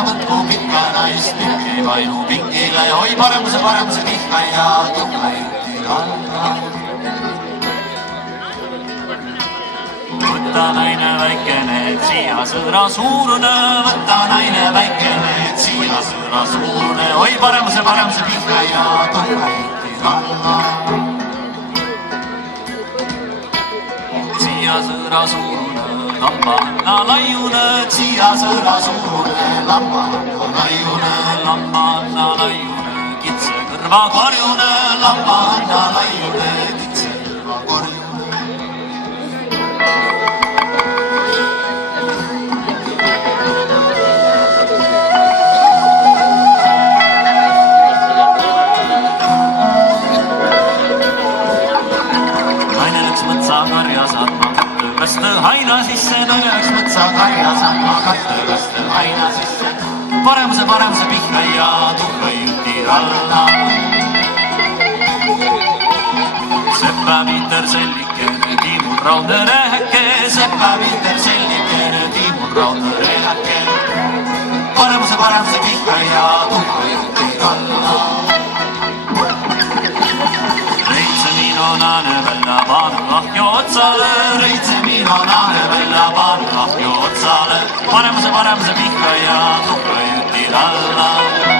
ära võtku pikka naist, mingi vainu pingile, oi paremuse vihka ja tuhka juti alla. Võta naine väikene, et siia sõdra suurune, võta naine väikene, et siia sõdra suurune, oi paremuse pihka ja tuhka juti alla. Siia sõdra suurune, lamba anna laiune, siia sõdra suurune, lamba anna laiune, lamba anna laiune, kitse kõrva korjune, lamba anna laiune, kitse kõrva korjune. Karja saatma kattõkaste haina sisse, naine läks mõtsa karja saatma kattõkaste haina sisse. Paremuse pihka ja tuhka juti alla. Seppä Viiter sellikene, tiimul raudne rehke, seppä Viiter sellikene, tiimul raudne rehke. Paremuse pihka ja tuhka juti alla. Naane välja paanu lahju otsale, Reitsemino naane välja paanu lahju otsale, paremuse pihka ja tuhka juti alla.